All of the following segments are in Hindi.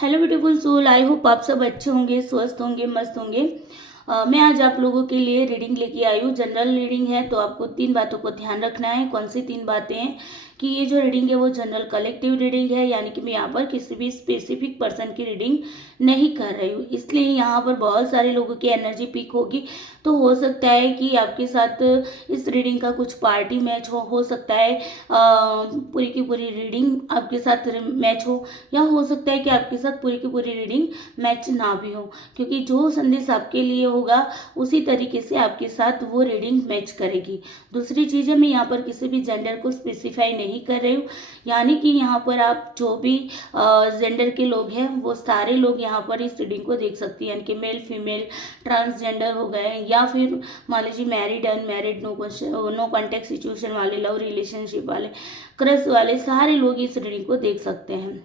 Hello beautiful soul, I hope आप सब अच्छे होंगे, स्वस्थ होंगे, मस्त होंगे। मैं आज आप लोगों के लिए रीडिंग लेके आई हूँ। जनरल रीडिंग है, तो आपको 3 बातों को ध्यान रखना है। कौन सी 3 बातें हैं कि ये जो रीडिंग है वो जनरल कलेक्टिव रीडिंग है, यानी कि मैं यहाँ पर किसी भी स्पेसिफिक पर्सन की रीडिंग नहीं कर रही हूँ। इसलिए यहाँ पर बहुत सारे लोगों की एनर्जी पिक होगी। तो हो सकता है कि आपके साथ इस रीडिंग का कुछ पार्टी मैच हो सकता है पूरी की पूरी रीडिंग आपके साथ मैच हो, या हो सकता है कि आपके साथ पूरी की पूरी रीडिंग मैच ना भी हो, क्योंकि जो संदेश आपके लिए होगा उसी तरीके से आपके साथ वो रीडिंग मैच करेगी। दूसरी चीज़ है, मैं यहाँ पर किसी भी जेंडर को स्पेसिफाई नहीं कर रही हूँ, यानी कि यहाँ पर आप जो भी जेंडर के लोग हैं वो सारे लोग यहाँ पर इस रीडिंग को देख सकती हैं, यानी कि मेल फीमेल ट्रांसजेंडर हो गए, या फिर मान लीजिए married unmarried, no contact situation वाले, लव रिलेशनशिप वाले, क्रश वाले, सारे लोग इस रीडिंग को देख सकते हैं।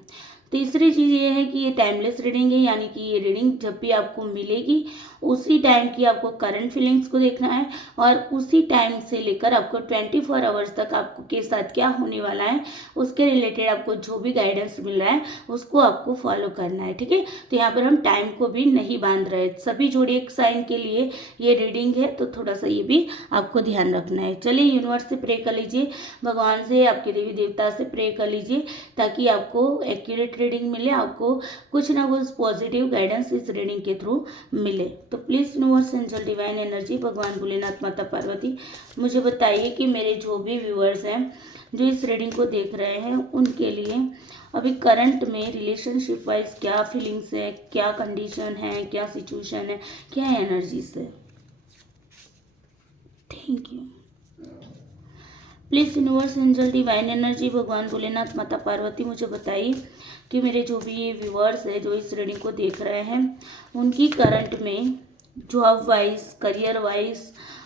तीसरी चीज़ ये है कि ये टाइमलेस रीडिंग है, यानी कि ये रीडिंग जब भी आपको मिलेगी उसी टाइम की आपको करंट फीलिंग्स को देखना है, और उसी टाइम से लेकर आपको 24 आवर्स तक आपको के साथ क्या होने वाला है उसके रिलेटेड आपको जो भी गाइडेंस मिल रहा है उसको आपको फॉलो करना है। ठीक है, तो यहाँ पर हम टाइम को भी नहीं बांध रहे। सभी जोड़िए साइन के लिए ये रीडिंग है, तो थोड़ा सा ये भी आपको ध्यान रखना है। चलिए यूनिवर्स से प्रे कर लीजिए, भगवान से, आपके देवी देवता से प्रे कर लीजिए, ताकि आपको एक्यूरेट रीडिंग मिले, आपको कुछ ना कुछ पॉजिटिव गाइडेंस इस रीडिंग के थ्रू मिले। तो please universe, angel, divine energy, भगवान भोलेनाथ, माता पार्वती, मुझे बताइए कि मेरे जो भी व्यूअर्स हैं जो इस रीडिंग को देख रहे हैं उनके लिए अभी करंट में रिलेशनशिप वाइज क्या फीलिंग्स है, क्या कंडीशन है, क्या सिचुएशन है, क्या एनर्जीज है। Thank you. Please universe, angel, divine energy, भगवान भोलेनाथ, माता पार्वती, मुझे बताइए कि मेरे जो भी ये व्यूअर्स है जो इस रीडिंग को देख रहे हैं उनकी करंट में job wise, career wise,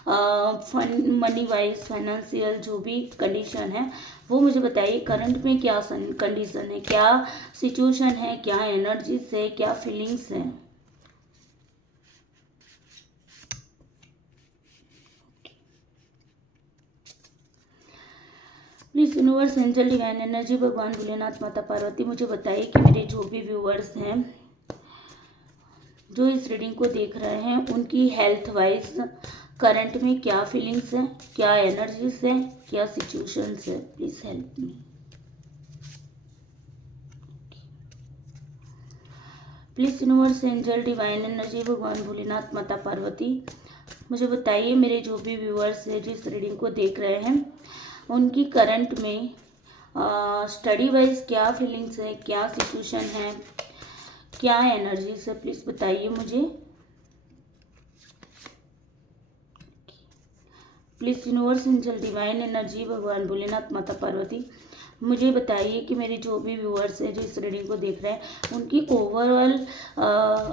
fun money wise, financial जो भी कंडीशन है वो मुझे बताइए। करंट में क्या कंडीशन है, क्या सिचुएशन है, क्या एनर्जीज है, क्या फीलिंग्स है। Please universe, angel, divine energy, भगवान भोलेनाथ, माता पार्वती, मुझे बताइए कि मेरे जो भी व्यूअर्स हैं जो इस रीडिंग को देख रहे हैं उनकी हेल्थ वाइज करंट में क्या फीलिंग्स हैं, क्या एनर्जीज हैं, क्या सिचुएशंस है। Please help me. Please universe, angel, divine energy, भगवान भोलेनाथ, माता पार्वती, मुझे बताइए मेरे जो भी व्यूअर्स हैं जो इस रीडिंग को देख रहे हैं उनकी करंट में स्टडी वाइज क्या फीलिंग्स है, क्या सिचुएशन है, क्या एनर्जी से। प्लीज़ बताइए मुझे। Please universe, angel, divine energy, भगवान भोलेनाथ, माता पार्वती, मुझे बताइए कि मेरे जो भी व्यूअर्स हैं जो इस रीडिंग को देख रहे हैं उनकी ओवरऑल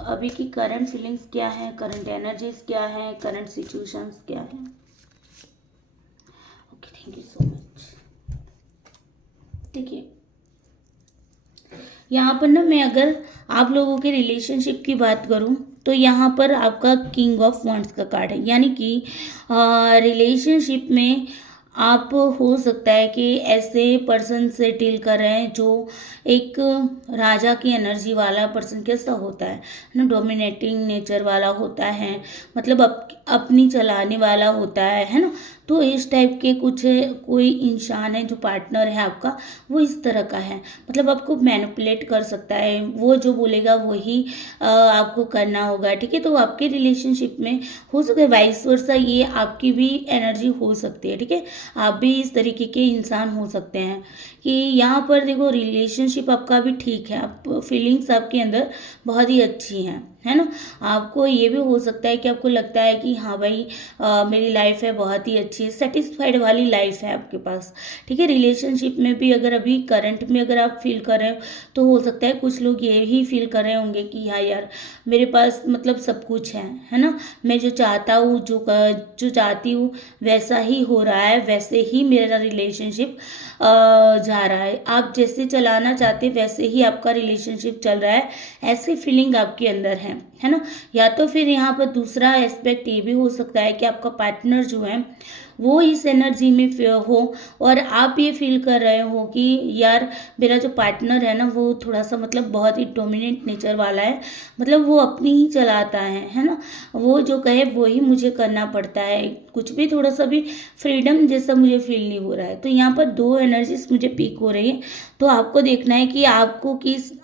अभी की करंट फीलिंग्स क्या हैं, करंट एनर्जीज क्या हैं, करंट सिचुएशंस क्या हैं। Okay, thank you so much. देखिए यहाँ पर ना मैं अगर आप लोगों के रिलेशनशिप की बात करूँ तो यहाँ पर आपका किंग ऑफ वांड्स का कार्ड है, यानी कि रिलेशनशिप में आप हो सकता है कि ऐसे पर्सन से डील कर रहे हैं जो एक राजा की एनर्जी वाला पर्सन कैसा होता है ना, डोमिनेटिंग नेचर वाला होता है, मतलब अपनी चलाने वाला होता है ना। तो इस टाइप के कुछ कोई इंसान है जो पार्टनर है आपका, वो इस तरह का है, मतलब आपको मैनिपुलेट कर सकता है, वो जो बोलेगा वही आपको करना होगा। ठीक है, तो आपके रिलेशनशिप में हो सकता है वाइस वर्सा ये आपकी भी एनर्जी हो सकती है। ठीक है, आप भी इस तरीके के इंसान हो सकते हैं कि यहाँ पर देखो रिलेशनशिप आपका भी ठीक है, आप फीलिंग्स आपके अंदर बहुत ही अच्छी हैं, है ना। आपको ये भी हो सकता है कि आपको लगता है कि हाँ भाई मेरी लाइफ है बहुत ही अच्छी है, सेटिस्फाइड वाली लाइफ है आपके पास। ठीक है, रिलेशनशिप में भी अगर अभी करंट में अगर आप फील कर रहे हो तो हो सकता है कुछ लोग ये ही फील कर रहे होंगे कि हाँ यार मेरे पास मतलब सब कुछ है ना, मैं जो चाहता हूँ, जो चाहती हूँ वैसा ही हो रहा है, वैसे ही मेरा रिलेशनशिप जा रहा है, आप जैसे चलाना चाहते वैसे ही आपका रिलेशनशिप चल रहा है, ऐसी फीलिंग आपके अंदर है ना। या तो फिर यहाँ पर दूसरा एस्पेक्ट ये भी हो सकता है कि आपका पार्टनर जो है वो इस एनर्जी में हो, और आप ये फील कर रहे हो कि यार मेरा जो पार्टनर है ना वो थोड़ा सा मतलब बहुत ही डोमिनेंट नेचर वाला है, मतलब वो अपनी ही चलाता है ना, वो जो कहे वो ही मुझे करना पड़ता है, कुछ भी थोड़ा सा भी फ्रीडम जैसा मुझे फील नहीं हो रहा है। तो यहाँ पर दो एनर्जीज मुझे पीक हो रही है, तो आपको देखना है कि आपको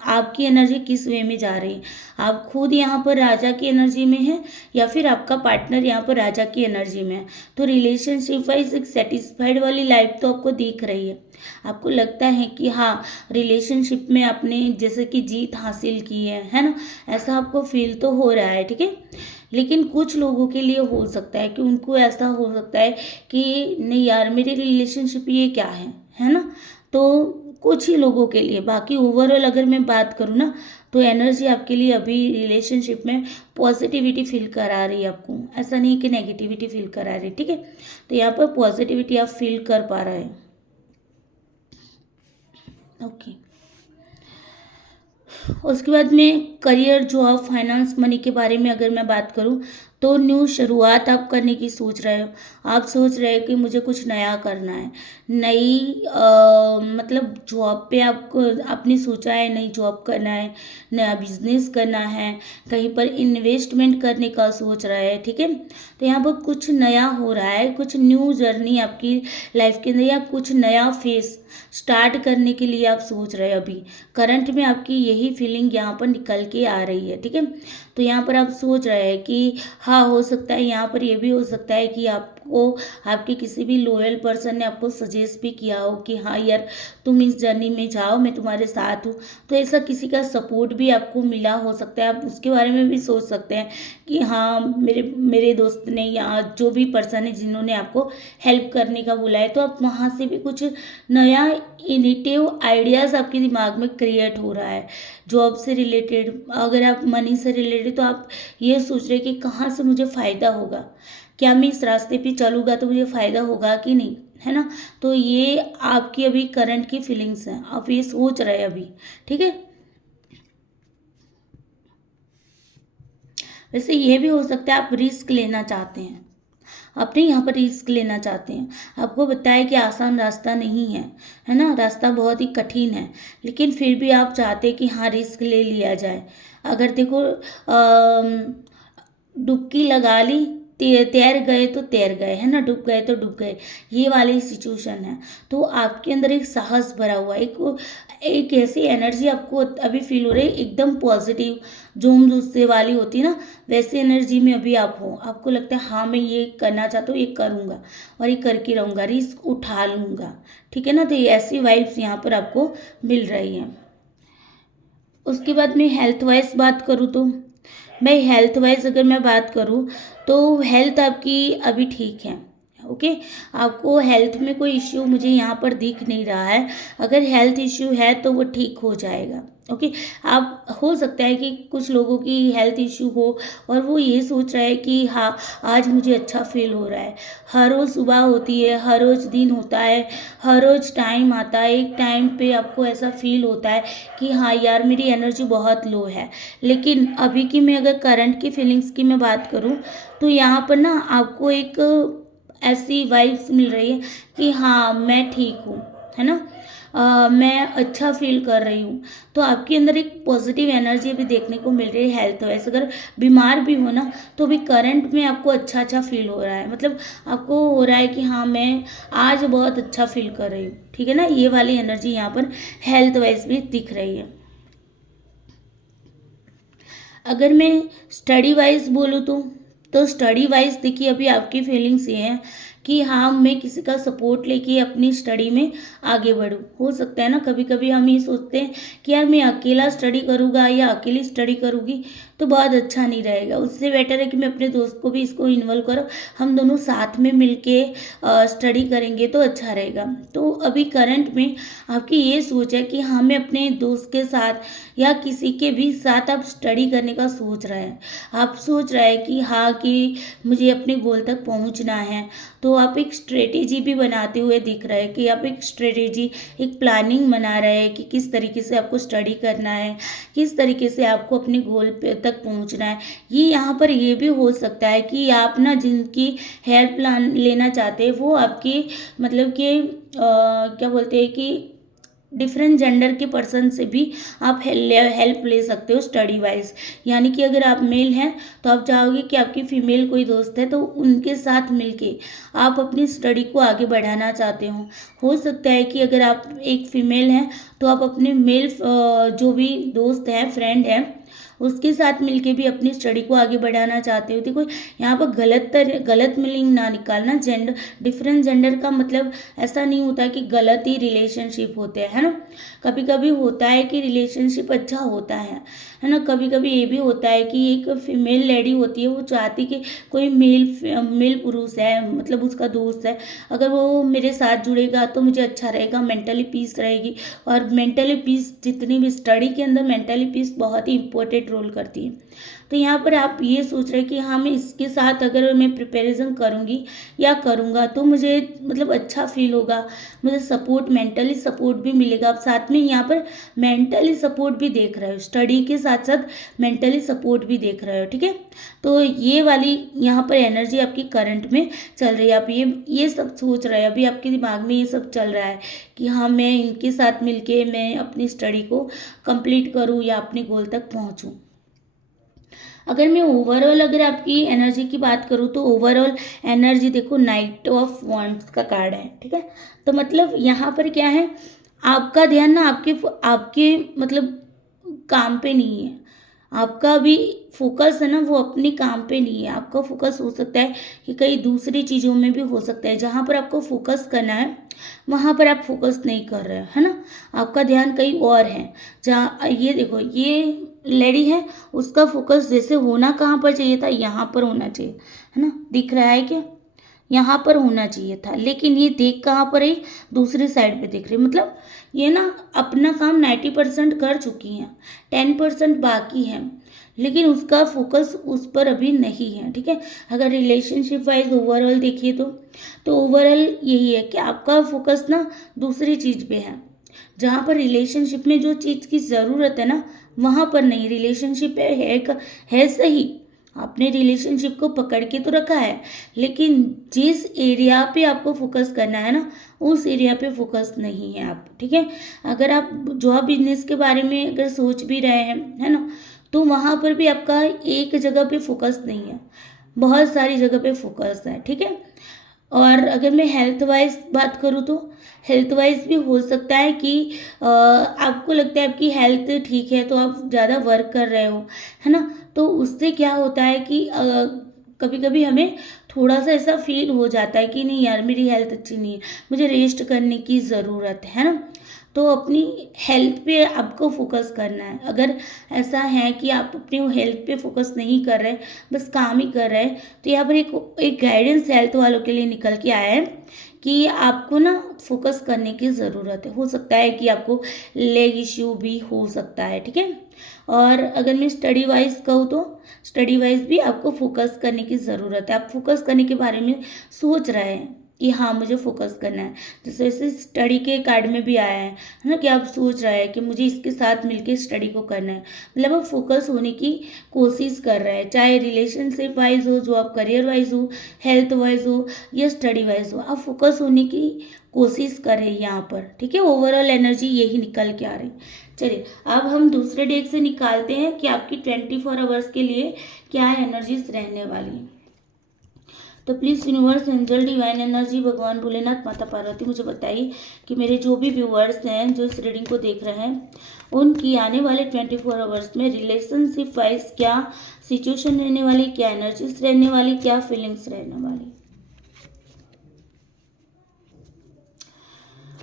आपकी एनर्जी किस वे में जा रही है। आप खुद यहाँ पर राजा की एनर्जी में है या फिर आपका पार्टनर यहाँ पर राजा की एनर्जी में है। तो रिलेशनशिप वाइज एक सेटिस्फाइड वाली लाइफ तो आपको दिख रही है, आपको लगता है कि हाँ रिलेशनशिप में आपने जैसे कि जीत हासिल की है ना, ऐसा आपको फील तो हो रहा है, ठीक है। लेकिन कुछ लोगों के लिए हो सकता है कि उनको ऐसा हो सकता है कि नहीं यार मेरी रिलेशनशिप ये क्या है ना। तो कुछ ही लोगों के लिए, बाकी ओवरऑल अगर मैं बात करूँ ना तो एनर्जी आपके लिए अभी रिलेशनशिप में पॉजिटिविटी फील करा रही है आपको, ऐसा नहीं कि नेगेटिविटी फील करा रही है, ठीक है। तो यहाँ पर पॉजिटिविटी आप फील कर पा रहे हैं, ओके। उसके बाद में करियर, जॉब, फाइनेंस, मनी के बारे में अगर मैं बात करूं तो न्यू शुरुआत आप करने की सोच रहे हो, आप सोच रहे हो कि मुझे कुछ नया करना है, नई मतलब जॉब पे आपको आपने सोचा है नई जॉब करना है, नया बिजनेस करना है, कहीं पर इन्वेस्टमेंट करने का सोच रहा है, ठीक है। तो यहाँ पर कुछ नया हो रहा है, कुछ न्यू जर्नी आपकी लाइफ के अंदर या कुछ नया फेस स्टार्ट करने के लिए आप सोच रहे हैं। अभी करंट में आपकी यही फीलिंग यहाँ पर निकल के आ रही है, ठीक है। तो यहाँ पर आप सोच रहे हैं कि हाँ हो सकता है, यहाँ पर ये भी हो सकता है कि आपको आपके किसी भी लॉयल पर्सन ने आपको सजेस्ट भी किया हो कि हाँ यार तुम इस जर्नी में जाओ, मैं तुम्हारे साथ हूँ। तो ऐसा किसी का सपोर्ट भी आपको मिला हो सकता है, आप उसके बारे में भी सोच सकते हैं कि हाँ मेरे मेरे दोस्त ने या जो भी पर्सन है जिन्होंने आपको हेल्प करने का बोला है, तो आप वहाँ से भी कुछ नया इनिटिव आइडियाज़ आपके दिमाग में क्रिएट हो रहा है। जॉब से रिलेटेड, अगर आप मनी से रिलेटेड, तो आप ये सोच रहे कि कहाँ से मुझे फ़ायदा होगा, क्या मैं इस रास्ते पे चलूँगा तो मुझे फ़ायदा होगा कि नहीं, है ना। तो ये आपकी अभी करंट की फीलिंग्स हैं, आप ये सोच रहे हैं अभी, ठीक है। वैसे ये भी हो सकता है आप रिस्क लेना चाहते हैं, अपने यहाँ पर रिस्क लेना चाहते हैं। आपको बताया कि आसान रास्ता नहीं है ना, रास्ता बहुत ही कठिन है, लेकिन फिर भी आप चाहते हैं कि हाँ रिस्क ले लिया जाए। अगर देखो डुबकी लगा ली, तैर गए तो तैर गए, है ना, डूब गए तो डूब गए, ये वाली सिचुएशन है। तो आपके अंदर एक साहस भरा हुआ एक ऐसी एनर्जी आपको अभी फील हो रही है, एकदम पॉजिटिव, जोम जूझने वाली होती है ना, वैसी एनर्जी में अभी आप हो। आपको लगता है हाँ मैं ये करना चाहता हूँ, ये करूँगा और ये करके रहूँगा, रिस्क उठा लूँगा, ठीक है ना। तो ये ऐसी वाइब्स यहाँ पर आपको मिल रही हैं। उसके बाद में हेल्थ वाइज बात करूँ तो मैं हेल्थ वाइज अगर मैं बात करूँ तो हेल्थ आपकी अभी ठीक है, ओके। आपको हेल्थ में कोई इश्यू मुझे यहाँ पर दिख नहीं रहा है, अगर हेल्थ इश्यू है तो वो ठीक हो जाएगा, ओके। आप हो सकता है कि कुछ लोगों की हेल्थ इश्यू हो और वो ये सोच रहा है कि हाँ आज मुझे अच्छा फील हो रहा है। हर रोज़ सुबह होती है, हर रोज़ दिन होता है, हर रोज़ टाइम आता है, एक टाइम पे आपको ऐसा फील होता है कि हाँ यार मेरी एनर्जी बहुत लो है। लेकिन अभी की मैं अगर करंट की फीलिंग्स की मैं बात करूँ तो यहाँ पर ना आपको एक ऐसी वाइब्स मिल रही है कि हाँ मैं ठीक हूँ, है ना, मैं अच्छा फील कर रही हूँ। तो आपके अंदर एक पॉजिटिव एनर्जी भी देखने को मिल रही है हेल्थ वाइज। अगर बीमार भी हो ना तो भी करंट में आपको अच्छा अच्छा फील हो रहा है, मतलब आपको हो रहा है कि हाँ मैं आज बहुत अच्छा फील कर रही हूँ, ठीक है ना। ये वाली एनर्जी यहाँ पर हेल्थ वाइज भी दिख रही है। अगर मैं स्टडी वाइज बोलूँ तो स्टडी वाइज देखिए अभी आपकी फीलिंग्स ये हैं कि हाँ मैं किसी का सपोर्ट लेके अपनी स्टडी में आगे बढ़ूँ। हो सकता है ना कभी कभी हम ये सोचते हैं कि यार मैं अकेला स्टडी करूँगा या अकेली स्टडी करूँगी तो बहुत अच्छा नहीं रहेगा, उससे बेटर है कि मैं अपने दोस्त को भी इसको इन्वॉल्व करूँ, हम दोनों साथ में मिलके स्टडी करेंगे तो अच्छा रहेगा। तो अभी करंट में आपकी ये सोच है कि हाँ मैं अपने दोस्त के साथ या किसी के भी साथ आप स्टडी करने का सोच रहे हैं, आप सोच रहे हैं कि हाँ कि मुझे अपने गोल तक पहुंचना है। तो तो आप एक स्ट्रेटेजी भी बनाते हुए दिख रहे हैं कि आप एक स्ट्रेटेजी, एक प्लानिंग बना रहे हैं कि किस तरीके से आपको स्टडी करना है, किस तरीके से आपको अपने गोल पे तक पहुंचना है। ये यहाँ पर ये भी हो सकता है कि आप ना जिनकी हेल्प लेना चाहते हैं वो आपके मतलब कि क्या बोलते हैं कि डिफरेंट जेंडर के पर्सन से भी आप हेल्प ले सकते हो स्टडी वाइज। यानी कि अगर आप मेल हैं तो आप चाहोगे कि आपकी फीमेल कोई दोस्त है तो उनके साथ मिलके आप अपनी स्टडी को आगे बढ़ाना चाहते हो सकता है कि अगर आप एक फीमेल हैं तो आप अपने मेल जो भी दोस्त हैं, फ्रेंड हैं, उसके साथ मिलके भी अपनी स्टडी को आगे बढ़ाना चाहते हो। देखो यहाँ पर गलत मीनिंग ना निकालना। जेंडर, डिफरेंट जेंडर का मतलब ऐसा नहीं होता कि गलत ही रिलेशनशिप होते हैं, है ना। कभी कभी होता है कि रिलेशनशिप अच्छा होता है ना। कभी कभी ये भी होता है कि एक फीमेल लेडी होती है, वो चाहती कि कोई मेल पुरुष है, मतलब उसका दोस्त है, अगर वो मेरे साथ जुड़ेगा तो मुझे अच्छा रहेगा, मेंटली पीस रहेगी। और मेंटली पीस, जितनी भी स्टडी के अंदर मेंटली पीस बहुत ही इंपॉर्टेंट रोल करती है। तो यहाँ पर आप ये सोच रहे हैं कि हाँ, मैं इसके साथ अगर मैं प्रिपरेशन करूँगी या करूँगा तो मुझे मतलब अच्छा फील होगा, मुझे सपोर्ट, मेंटली सपोर्ट भी मिलेगा। आप साथ में यहाँ पर मेंटली सपोर्ट भी देख रहे हो, स्टडी के साथ साथ मेंटली सपोर्ट भी देख रहे हो, ठीक है। तो ये वाली यहाँ पर एनर्जी आपकी करंट में चल रही है। आप ये सब सोच रहे हैं, अभी आपके दिमाग में ये सब चल रहा है कि हाँ, मैं इनके साथ मिलके मैं अपनी स्टडी को कंप्लीट करूँ या अपने गोल तक पहुँचूँ। अगर मैं ओवरऑल अगर आपकी एनर्जी की बात करूँ तो ओवरऑल एनर्जी देखो, नाइट ऑफ वॉन्ड्स का कार्ड है, ठीक है। तो मतलब यहाँ पर क्या है, आपका ध्यान ना आपके आपके मतलब काम पे नहीं है। आपका भी फोकस है ना वो अपने काम पे नहीं है। आपका फोकस हो सकता है कि कई दूसरी चीज़ों में भी हो सकता है। जहाँ पर आपको फोकस करना है वहाँ पर आप फोकस नहीं कर रहे हो, है ना। आपका ध्यान कहीं और है। जहाँ ये देखो, ये लेडी है, उसका फोकस जैसे होना कहाँ पर चाहिए था, यहाँ पर होना चाहिए, है ना। दिख रहा है क्या, यहाँ पर होना चाहिए था, लेकिन ये देख कहाँ पर है, दूसरी साइड पे देख रही है। मतलब ये ना अपना काम 90% कर चुकी हैं, 10% बाकी है, लेकिन उसका फोकस उस पर अभी नहीं है, ठीक है। अगर रिलेशनशिप वाइज ओवरऑल देखिए तो ओवरऑल यही है कि आपका फोकस ना दूसरी चीज़ पे है। जहाँ पर रिलेशनशिप में जो चीज़ की ज़रूरत है ना, वहाँ पर नहीं। रिलेशनशिप है सही, आपने रिलेशनशिप को पकड़ के तो रखा है, लेकिन जिस एरिया पे आपको फोकस करना है ना, उस एरिया पे फोकस नहीं है आप, ठीक है। अगर आप जॉब बिजनेस के बारे में अगर सोच भी रहे हैं, है ना, तो वहाँ पर भी आपका एक जगह पे फोकस नहीं है, बहुत सारी जगह पे फोकस है, ठीक है। और अगर मैं हेल्थ वाइज बात करूँ तो हेल्थ वाइज भी हो सकता है कि आपको लगता है आपकी हेल्थ ठीक है तो आप ज़्यादा वर्क कर रहे हो, है ना। तो उससे क्या होता है कि कभी कभी हमें थोड़ा सा ऐसा फील हो जाता है कि नहीं यार, मेरी हेल्थ अच्छी नहीं है, मुझे रेस्ट करने की ज़रूरत है ना। तो अपनी हेल्थ पे आपको फोकस करना है। अगर ऐसा है कि आप अपनी हेल्थ पे फोकस नहीं कर रहे, बस काम ही कर रहे हैं, तो यहाँ पर एक गाइडेंस हेल्थ वालों के लिए निकल के आया है कि आपको ना फोकस करने की ज़रूरत है। हो सकता है कि आपको लेग इश्यू भी हो सकता है, ठीक है। और अगर मैं स्टडी वाइज कहूँ तो स्टडी वाइज भी आपको फोकस करने की ज़रूरत है। आप फोकस करने के बारे में सोच रहे हैं कि हाँ, मुझे फोकस करना है। जैसे जैसे स्टडी के कार्ड में भी आया है ना, कि आप सोच रहे हैं कि मुझे इसके साथ मिलके स्टडी को करना है। मतलब आप फोकस होने की कोशिश कर रहे हैं, चाहे रिलेशनशिप वाइज हो, जो आप करियर वाइज हो, हेल्थ वाइज हो या स्टडी वाइज हो, आप फोकस होने की कोशिश करें यहाँ पर, ठीक है। ओवरऑल एनर्जी यही निकल के आ रही। चलिए अब हम दूसरे डेक से निकालते हैं कि आपकी 24 आवर्स के लिए क्या एनर्जीज रहने वाली है। तो please universe, angel, divine energy, भगवान भोलेनाथ, माता पार्वती, मुझे बताइए कि मेरे जो भी व्यूअर्स हैं जो इस रीडिंग को देख रहे हैं, उनकी आने वाले 24 आवर्स में रिलेशनशिप वाइज क्या सिचुएशन रहने वाली, क्या एनर्जीज रहने वाली, क्या फीलिंग्स रहने वाली।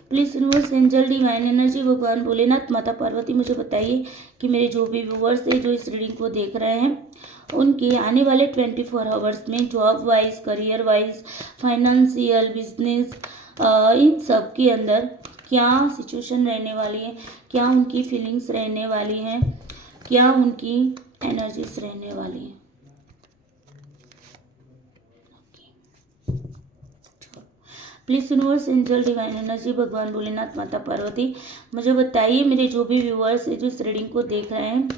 Please universe, angel, divine energy, भगवान भोलेनाथ, माता पार्वती, मुझे बताइए कि मेरे जो भी व्यूअर्स हैं जो इस रीडिंग को देख रहे हैं, उनके आने वाले 24 आवर्स में job wise, career wise, financial, business, इन सब के अंदर क्या सिचुएशन रहने वाली है, क्या उनकी फीलिंग्स रहने वाली हैं, क्या उनकी एनर्जीज रहने वाली हैं। Please universe angel divine energy भगवान भोलेनाथ माता पार्वती मुझे बताइए मेरे जो भी व्यूअर्स है जो इस रीडिंग को देख रहे हैं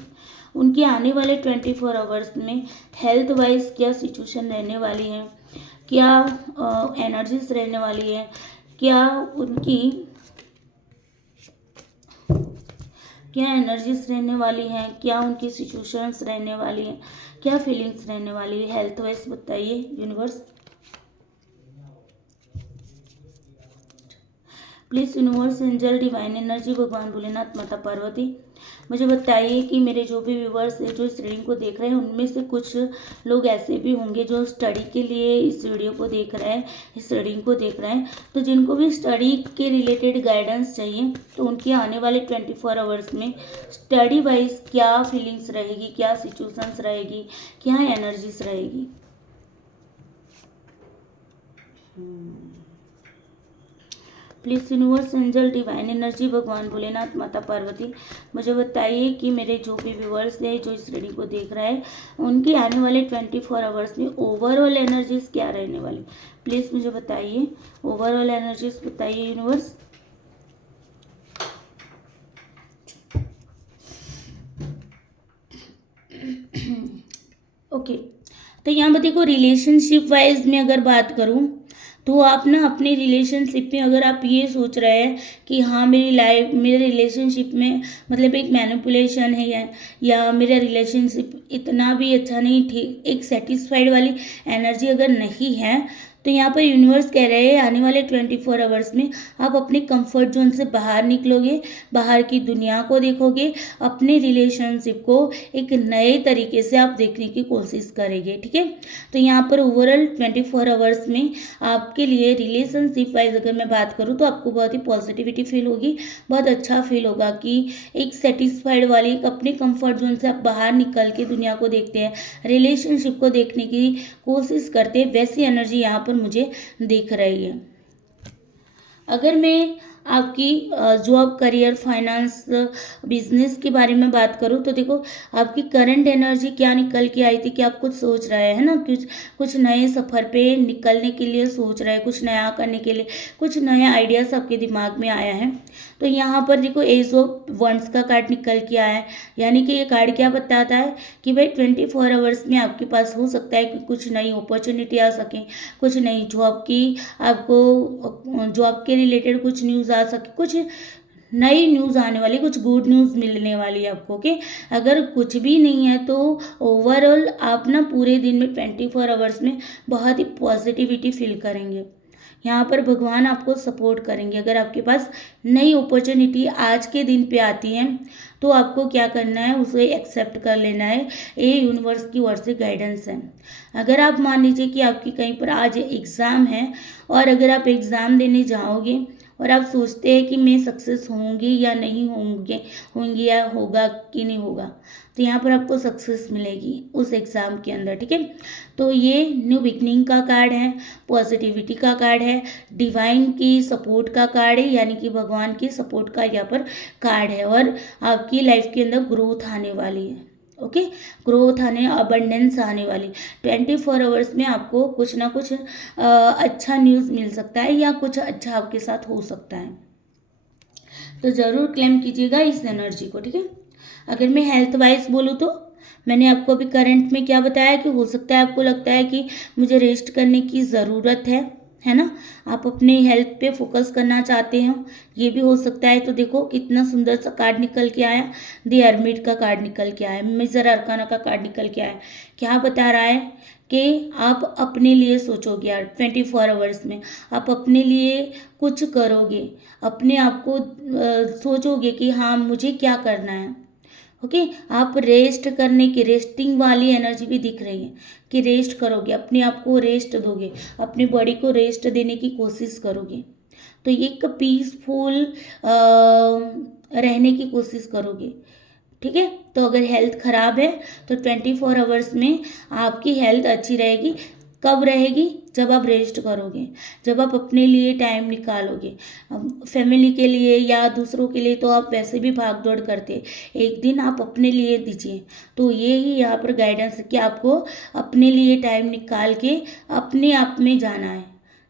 उनके आने वाले 24 आवर्स में हेल्थ वाइज क्या सिचुएशन रहने वाली है, क्या एनर्जीज रहने वाली है, क्या उनकी क्या एनर्जीज रहने वाली हैं, क्या उनकी सिचुएशंस रहने वाली हैं, क्या फीलिंग्स रहने वाली है हेल्थ वाइज बताइए universe. Please universe angel divine energy भगवान भोलेनाथ माता पार्वती मुझे बताइए कि मेरे जो भी व्यूवर्स हैं जो इस रीडिंग को देख रहे हैं उनमें से कुछ लोग ऐसे भी होंगे जो स्टडी के लिए इस वीडियो को देख रहे हैं, इस रीडिंग को देख रहे हैं, तो जिनको भी स्टडी के रिलेटेड गाइडेंस चाहिए तो उनके आने वाले 24 आवर्स में स्टडी वाइज क्या फीलिंग्स रहेगी, क्या सिचुएशंस रहेगी, क्या एनर्जीज रहेगी। Please universe angel divine energy भगवान भोलेनाथ माता पार्वती मुझे बताइए कि मेरे जो भी व्यूअर्स हैं जो इस रीडिंग को देख रहे हैं उनके आने वाले 24 आवर्स में ओवरऑल एनर्जीज क्या रहने वाली, प्लीज मुझे बताइए ओवरऑल एनर्जीज बताइए यूनिवर्स। ओके तो यहाँ पर देखो रिलेशनशिप वाइज में अगर बात करूँ तो आप ना अपनी रिलेशनशिप में अगर आप ये सोच रहे हैं कि हाँ मेरे रिलेशनशिप में मतलब एक मैनिपुलेशन है या मेरा रिलेशनशिप इतना भी अच्छा नहीं, ठीक एक सेटिस्फाइड वाली एनर्जी अगर नहीं है तो यहाँ पर यूनिवर्स कह रहे हैं आने वाले 24 आवर्स में आप अपने कंफर्ट जोन से बाहर निकलोगे, बाहर की दुनिया को देखोगे, अपने रिलेशनशिप को एक नए तरीके से आप देखने की कोशिश करेंगे। ठीक है, तो यहाँ पर ओवरऑल 24 आवर्स में आपके लिए रिलेशनशिप वाइज अगर मैं बात करूँ तो आपको बहुत ही पॉजिटिविटी फील होगी, बहुत अच्छा फील होगा कि एक सेटिस्फाइड वाली एक अपने कंफर्ट जोन से आप बाहर निकल के दुनिया को देखते हैं, रिलेशनशिप को देखने की कोशिश करते हैं, वैसी एनर्जी यहाँ पर मुझे दिख रही है। अगर मैं आपकी जॉब, करियर, फाइनेंस, बिजनेस के बारे में बात करूँ तो देखो आपकी करंट एनर्जी क्या निकल के आई थी कि आप कुछ सोच रहे हैं ना, कुछ नए सफ़र पे निकलने के लिए सोच रहे हैं, कुछ नया करने के लिए कुछ नए आइडियाज़ आपके दिमाग में आया है। तो यहाँ पर देखो एज ऑफ वंस का कार्ड निकल के आया है, यानी कि ये कार्ड क्या बताता है कि भाई 24 आवर्स में आपके पास हो सकता है कि कुछ नई अपॉर्चुनिटी आ सके, कुछ नई जॉब की आपको जॉब के रिलेटेड कुछ न्यूज़ आ सके, कुछ नई न्यूज़ आने वाली, कुछ गुड न्यूज़ मिलने वाली है आपको। ओके, अगर कुछ भी नहीं है तो ओवरऑल आप ना पूरे दिन में 24 आवर्स में बहुत ही पॉजिटिविटी फील करेंगे। यहाँ पर भगवान आपको सपोर्ट करेंगे। अगर आपके पास नई अपॉर्चुनिटी आज के दिन पे आती है तो आपको क्या करना है, उसे एक्सेप्ट कर लेना है। ये यूनिवर्स की ओर से गाइडेंस है। अगर आप मान लीजिए कि आपकी कहीं पर आज एग्ज़ाम है और अगर आप एग्ज़ाम देने जाओगे और आप सोचते हैं कि मैं सक्सेस होंगी या नहीं होंगी या होगा कि नहीं होगा, तो यहाँ पर आपको सक्सेस मिलेगी उस एग्ज़ाम के अंदर। ठीक है, तो ये न्यू बिगनिंग का कार्ड है, पॉजिटिविटी का कार्ड है, डिवाइन की सपोर्ट का कार्ड है, यानी कि भगवान की सपोर्ट का यहाँ पर कार्ड है और आपकी लाइफ के अंदर ग्रोथ आने वाली है। ओके, ग्रोथ आने, अबंडेंस आने वाली 24 आवर्स में आपको कुछ ना कुछ अच्छा न्यूज़ मिल सकता है या कुछ अच्छा आपके साथ हो सकता है, तो ज़रूर क्लेम कीजिएगा इस एनर्जी को। ठीक है, अगर मैं हेल्थ वाइज बोलूँ तो मैंने आपको अभी करंट में क्या बताया कि हो सकता है आपको लगता है कि मुझे रेस्ट करने की ज़रूरत है ना, आप अपने हेल्थ पे फोकस करना चाहते हो, ये भी हो सकता है। तो देखो कितना सुंदर सा कार्ड निकल के आया, द हर्मिट का कार्ड निकल के आया, मेजर अरकाना का कार्ड निकल के आया। क्या बता रहा है कि आप अपने लिए सोचोगे यार 24 आवर्स में, आप अपने लिए कुछ करोगे, अपने आप को सोचोगे कि हाँ मुझे क्या करना है। ओके, आप रेस्ट करने की, रेस्टिंग वाली एनर्जी भी दिख रही है कि रेस्ट करोगे, अपने आप को रेस्ट दोगे, अपनी बॉडी को रेस्ट देने की कोशिश करोगे, तो एक पीसफुल रहने की कोशिश करोगे। ठीक है, तो अगर हेल्थ ख़राब है तो 24 आवर्स में आपकी हेल्थ अच्छी रहेगी। कब रहेगी? जब आप रेस्ट करोगे, जब आप अपने लिए टाइम निकालोगे, फैमिली के लिए या दूसरों के लिए तो आप वैसे भी भाग दौड़ करते, एक दिन आप अपने लिए दीजिए। तो ये ही यहाँ पर गाइडेंस है कि आपको अपने लिए टाइम निकाल के अपने आप में जाना है,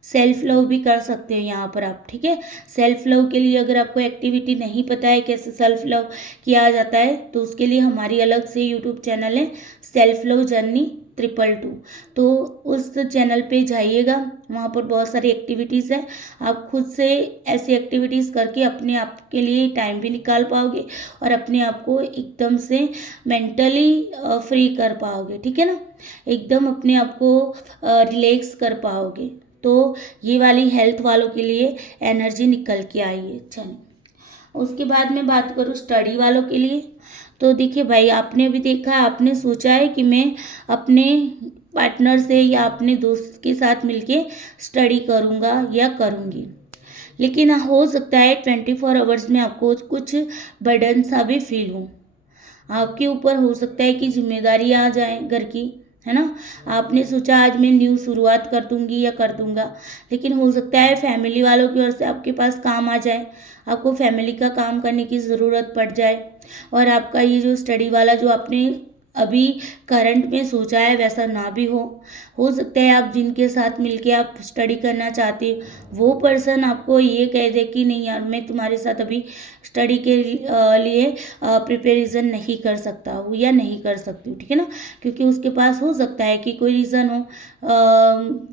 सेल्फ लव भी कर सकते हो यहाँ पर आप, ठीक है। सेल्फ लव के लिए अगर आपको एक्टिविटी नहीं पता है कैसे सेल्फ लव किया जाता है, तो उसके लिए हमारी अलग से यूट्यूब चैनल है, सेल्फ लव जर्नी 222। तो उस चैनल पे जाइएगा, वहाँ पर बहुत सारी एक्टिविटीज़ है। आप खुद से ऐसी एक्टिविटीज़ करके अपने आप के लिए टाइम भी निकाल पाओगे और अपने आप को एकदम से मेंटली फ्री कर पाओगे, ठीक है ना, एकदम अपने आप को रिलैक्स कर पाओगे। तो ये वाली हेल्थ वालों के लिए एनर्जी निकल के आई है। चलिए, उसके बाद में बात करूँ स्टडी वालों के लिए। तो देखिए भाई, आपने अभी देखा, आपने सोचा है कि मैं अपने पार्टनर से या अपने दोस्त के साथ मिलके स्टडी करूँगा या करूँगी, लेकिन हो सकता है 24 आवर्स में आपको कुछ बर्डन सा भी फील हो। आपके ऊपर हो सकता है कि जिम्मेदारी आ जाए घर की, है ना। आपने सोचा आज मैं न्यू शुरुआत कर दूंगी या कर दूंगा, लेकिन हो सकता है फैमिली वालों की ओर से आपके पास काम आ जाए, आपको फैमिली का काम करने की ज़रूरत पड़ जाए, और आपका ये जो स्टडी वाला जो आपने अभी करंट में सोचा है वैसा ना भी हो सकता है आप जिनके साथ मिलके आप स्टडी करना चाहते हो वो पर्सन आपको ये कह दे कि नहीं यार, मैं तुम्हारे साथ अभी स्टडी के लिए प्रिपरेशन नहीं कर सकता हूँ या नहीं कर सकती हूँ, ठीक है ना। क्योंकि उसके पास हो सकता है कि कोई रीज़न हो,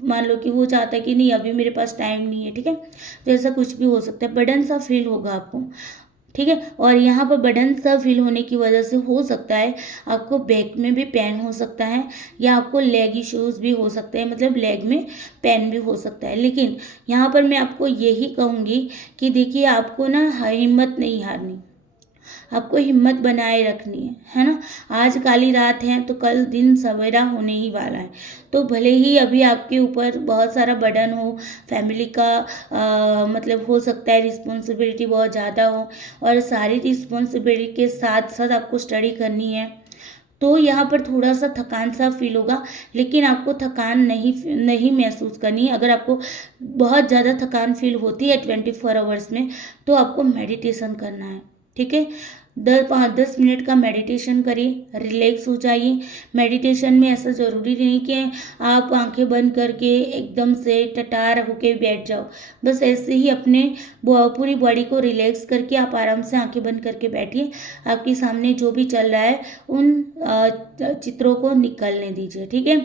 मान लो कि वो चाहता है कि नहीं अभी मेरे पास टाइम नहीं है, ठीक है। तो ऐसा कुछ भी हो सकता है, बर्डन सा फील होगा आपको, ठीक है। और यहाँ पर बर्डन सा फील होने की वजह से हो सकता है आपको बैक में भी पेन हो सकता है, या आपको लेग इश्यूज़ भी हो सकते हैं, मतलब लेग में पेन भी हो सकता है। लेकिन यहाँ पर मैं आपको यही कहूँगी कि देखिए, आपको ना हिम्मत नहीं हारनी, आपको हिम्मत बनाए रखनी है ना। आज काली रात है तो कल दिन सवेरा होने ही वाला है। तो भले ही अभी आपके ऊपर बहुत सारा बर्डन हो, फैमिली का मतलब हो सकता है रिस्पॉन्सिबिलिटी बहुत ज़्यादा हो, और सारी रिस्पॉन्सिबिलिटी के साथ साथ आपको स्टडी करनी है, तो यहाँ पर थोड़ा सा थकान सा फील होगा। लेकिन आपको थकान नहीं महसूस करनी है। अगर आपको बहुत ज़्यादा थकान फील होती है 24 आवर्स में, तो आपको मेडिटेशन करना है, ठीक है। 5-10 मिनट का मेडिटेशन करिए, रिलैक्स हो जाइए। मेडिटेशन में ऐसा ज़रूरी नहीं कि आप आंखें बंद करके एकदम से टटार होके बैठ जाओ। बस ऐसे ही अपने पूरी बॉडी को रिलैक्स करके आप आराम से आंखें बंद करके बैठिए। आपके सामने जो भी चल रहा है उन चित्रों को निकलने दीजिए, ठीक है।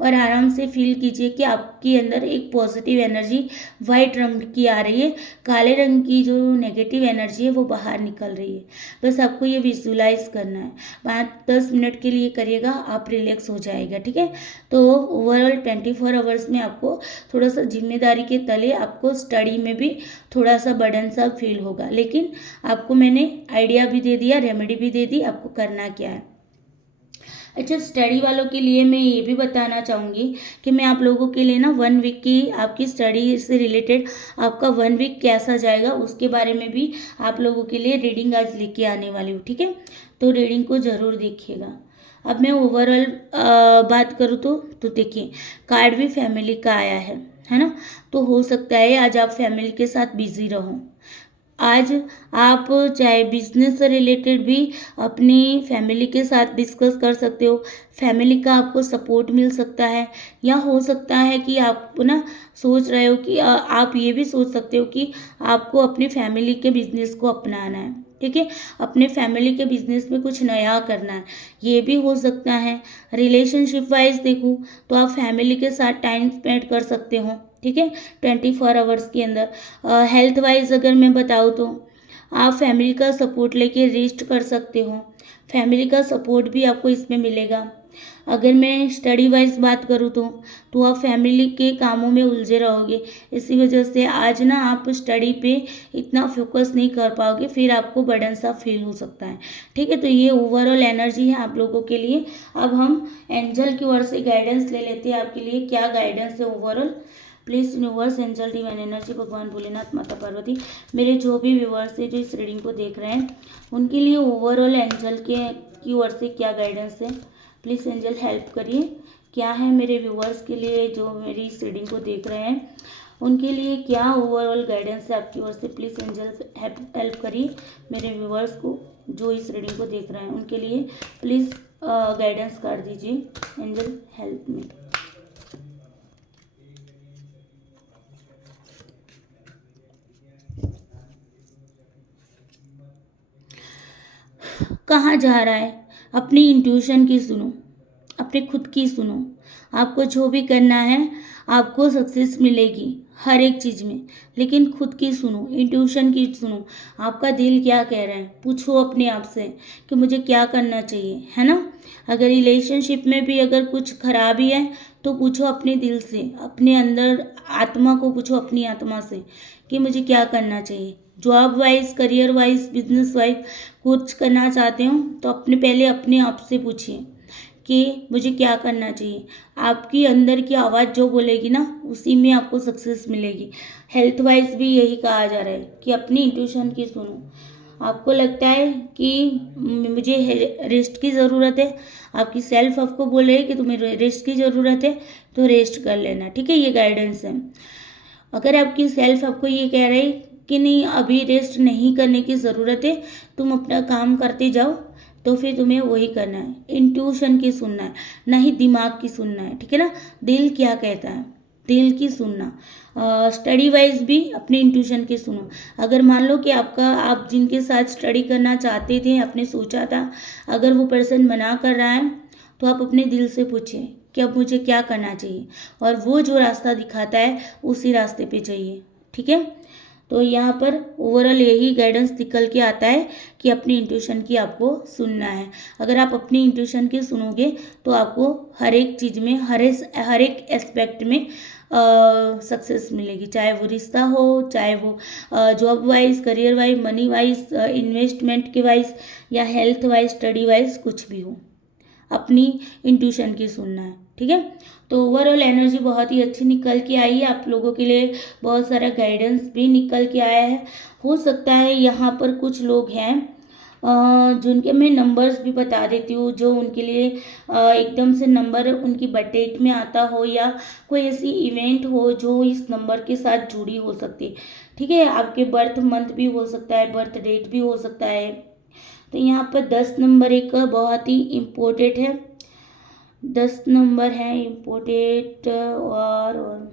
और आराम से फील कीजिए कि आपके अंदर एक पॉजिटिव एनर्जी वाइट रंग की आ रही है, काले रंग की जो नेगेटिव एनर्जी है वो बाहर निकल रही है। बस आपको ये विजुलाइज करना है, 5-10 मिनट के लिए करिएगा, आप रिलैक्स हो जाएगा, ठीक है। तो ओवरऑल 24 आवर्स में आपको थोड़ा सा जिम्मेदारी के तले आपको स्टडी में भी थोड़ा सा बर्डन सा फील होगा, लेकिन आपको मैंने आइडिया भी दे दिया, रेमेडी भी दे दी, आपको करना क्या है। अच्छा, स्टडी वालों के लिए मैं ये भी बताना चाहूँगी कि मैं आप लोगों के लिए ना 1 वीक की आपकी स्टडी से रिलेटेड आपका 1 वीक कैसा जाएगा उसके बारे में भी आप लोगों के लिए रीडिंग आज लेके आने वाली हूँ, ठीक है। तो रीडिंग को ज़रूर देखिएगा। अब मैं ओवरऑल बात करूँ तो देखिए, कार्ड भी फैमिली का आया है ना। तो हो सकता है आज आप फैमिली के साथ बिजी रहो। आज आप चाहे बिजनेस से रिलेटेड भी अपनी फैमिली के साथ डिस्कस कर सकते हो, फैमिली का आपको सपोर्ट मिल सकता है। या हो सकता है कि आप ना सोच रहे हो कि आप ये भी सोच सकते हो कि आपको अपनी फैमिली के बिजनेस को अपनाना है, ठीक है। अपने फैमिली के बिजनेस में कुछ नया करना है, ये भी हो सकता है। रिलेशनशिप वाइज देखूँ तो आप फैमिली के साथ टाइम स्पेंड कर सकते हो, ठीक है, 24 आवर्स के अंदर। हेल्थ वाइज अगर मैं बताऊँ तो आप फैमिली का सपोर्ट लेके रेस्ट कर सकते हो, फैमिली का सपोर्ट भी आपको इसमें मिलेगा। अगर मैं स्टडी वाइज बात करूँ तो आप फैमिली के कामों में उलझे रहोगे, इसी वजह से आज ना आप स्टडी पे इतना फोकस नहीं कर पाओगे, फिर आपको बर्डन सा फील हो सकता है, ठीक है। तो ये ओवरऑल एनर्जी है आप लोगों के लिए। अब हम एंजल की ओर से गाइडेंस ले लेते हैं आपके लिए, क्या गाइडेंस है overall. Please universe, angel, divine energy, भगवान भोलेनाथ, माता पार्वती, मेरे जो भी व्यूअर्स है जो इस रीडिंग को देख रहे हैं उनके लिए ओवरऑल एंजल की ओर से क्या गाइडेंस है। प्लीज़ एंजल हेल्प करिए, क्या है मेरे व्यूअर्स के लिए जो मेरी इस रीडिंग को देख रहे हैं उनके लिए क्या ओवरऑल गाइडेंस है आपकी ओर से। प्लीज़ एंजल हेल्प करिए मेरे व्यूअर्स को जो इस रीडिंग को देख रहे हैं उनके लिए प्लीज़ गाइडेंस कर दीजिए। एंजल हेल्प में। कहाँ जा रहा है, अपनी इंट्यूशन की सुनो, अपने खुद की सुनो। आपको जो भी करना है आपको सक्सेस मिलेगी हर एक चीज़ में, लेकिन खुद की सुनो, इंट्यूशन की सुनो। आपका दिल क्या कह रहा है पूछो अपने आप से कि मुझे क्या करना चाहिए, है ना। अगर रिलेशनशिप में भी अगर कुछ खराबी है तो पूछो अपने दिल से, अपने अंदर आत्मा को पूछो, अपनी आत्मा से कि मुझे क्या करना चाहिए। Job wise, career wise, business wise कुछ करना चाहते हो तो अपने पहले अपने आप से पूछिए कि मुझे क्या करना चाहिए। आपकी अंदर की आवाज़ जो बोलेगी ना उसी में आपको सक्सेस मिलेगी। हेल्थ वाइज भी यही कहा जा रहा है कि अपनी इंट्यूशन की सुनो। आपको लगता है कि मुझे रेस्ट की ज़रूरत है, आपकी सेल्फ आपको बोले कि तुम्हें रेस्ट की ज़रूरत है तो रेस्ट कर लेना, ठीक है। ये गाइडेंस है। अगर आपकी सेल्फ आपको ये कह रही कि नहीं अभी रेस्ट नहीं करने की ज़रूरत है, तुम अपना काम करते जाओ, तो फिर तुम्हें वही करना है, इंट्यूशन की सुनना है, ना ही दिमाग की सुनना है, ठीक है ना। दिल क्या कहता है, दिल की सुनना। स्टडी वाइज भी अपने इंट्यूशन की सुनो। अगर मान लो कि आप जिनके साथ स्टडी करना चाहते थे, आपने सोचा था, अगर वो पर्सन मना कर रहा है तो आप अपने दिल से पूछें कि अब मुझे क्या करना चाहिए, और वो जो रास्ता दिखाता है उसी रास्ते पे चाहिए, ठीक है। तो यहाँ पर ओवरऑल यही गाइडेंस निकल के आता है कि अपनी इंट्यूशन की आपको सुनना है। अगर आप अपनी इंट्यूशन की सुनोगे तो आपको हर एक चीज़ में, हर एक एस्पेक्ट में सक्सेस मिलेगी, चाहे वो रिश्ता हो, चाहे वो job wise, career wise, money wise, investment के वाइज, या हेल्थ वाइज, स्टडी वाइज, कुछ भी हो, अपनी इंट्यूशन की सुनना है, ठीक है। तो ओवरऑल एनर्जी बहुत ही अच्छी निकल के आई है, आप लोगों के लिए बहुत सारा गाइडेंस भी निकल के आया है। हो सकता है यहाँ पर कुछ लोग हैं जिनके मैं नंबर्स भी बता देती हूँ, जो उनके लिए एकदम से नंबर उनकी बर्थ डेट में आता हो, या कोई ऐसी इवेंट हो जो इस नंबर के साथ जुड़ी हो सकती है, ठीक है। आपके बर्थ मंथ भी हो सकता है, बर्थ डेट भी हो सकता है। तो यहाँ पर 10 नंबर एक बहुत ही इम्पोर्टेंट है, 10 नंबर है इम्पोर्टेंट। और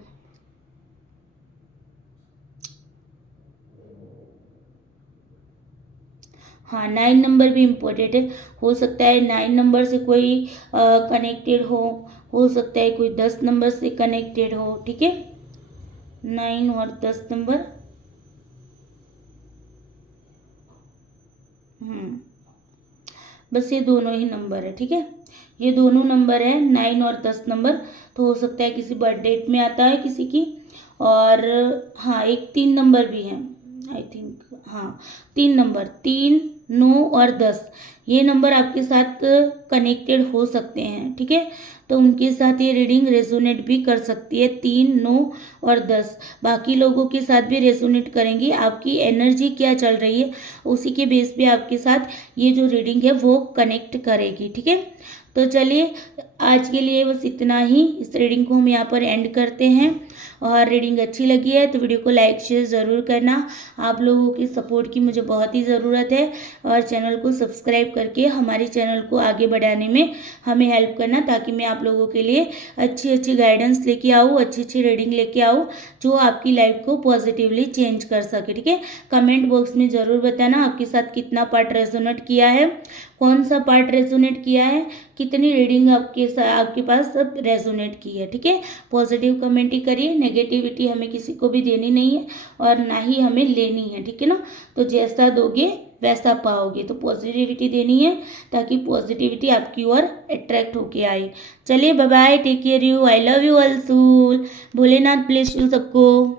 हाँ, 9 नंबर भी इम्पोर्टेंट है। हो सकता है 9 नंबर से कोई कनेक्टेड हो सकता है कोई 10 नंबर से कनेक्टेड हो, ठीक है। 9 और 10 नंबर, बस ये दोनों ही नंबर है, ठीक है। ये दोनों नंबर है, 9 और 10 नंबर। तो हो सकता है किसी बर्थ डेट में आता है किसी की। और हाँ, एक 3 नंबर भी है आई थिंक, हाँ 3 नंबर, 3, 9 और 10, ये नंबर आपके साथ कनेक्टेड हो सकते हैं, ठीक है। तो उनके साथ ये रीडिंग रेजोनेट भी कर सकती है, 3, 9 और 10। बाकी लोगों के साथ भी रेजोनेट करेंगी। आपकी एनर्जी क्या चल रही है उसी के बेस पे आपके साथ ये जो रीडिंग है वो कनेक्ट करेगी, ठीक है। तो चलिए आज के लिए बस इतना ही, इस रीडिंग को हम यहाँ पर एंड करते हैं। और रीडिंग अच्छी लगी है तो वीडियो को लाइक शेयर ज़रूर करना। आप लोगों की सपोर्ट की मुझे बहुत ही ज़रूरत है, और चैनल को सब्सक्राइब करके हमारे चैनल को आगे बढ़ाने में हमें हेल्प करना, ताकि मैं आप लोगों के लिए अच्छी अच्छी गाइडेंस लेके आऊँ, अच्छी अच्छी रीडिंग लेके आऊँ जो आपकी लाइफ को पॉजिटिवली चेंज कर सके, ठीक है। कमेंट बॉक्स में ज़रूर बताना आपके साथ कितना पार्ट रेजोनेट किया है, कौन सा पार्ट रेजोनेट किया है, कितनी रीडिंग आपके पास सब रेजोनेट की है, ठीक है। पॉजिटिव कमेंट ही करिए, नेगेटिविटी हमें किसी को भी देनी नहीं है और ना ही हमें लेनी है, ठीक है ना। तो जैसा दोगे वैसा पाओगे, तो पॉजिटिविटी देनी है ताकि पॉजिटिविटी आपकी ओर अट्रैक्ट होके आए। चलिए bye bye, take care you, I love you all soul. Bholenath bless you सबको।